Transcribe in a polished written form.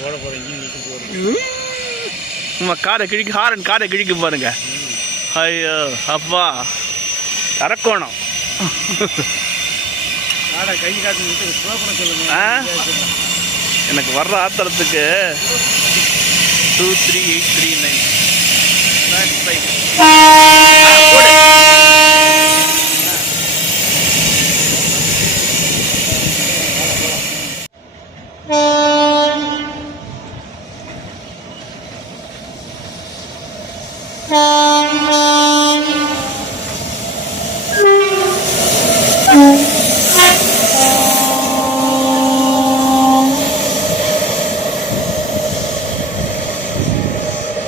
போட போகிறேன். நம்ம காரை கிழிக்க ஹாரன் காரை கிழிக்க பாருங்க. ஐயோ அப்பா அரக்கோணம். கை காட்டு சொல்லுங்க. எனக்கு வர்ற ஆத்திரத்துக்கு 23839 95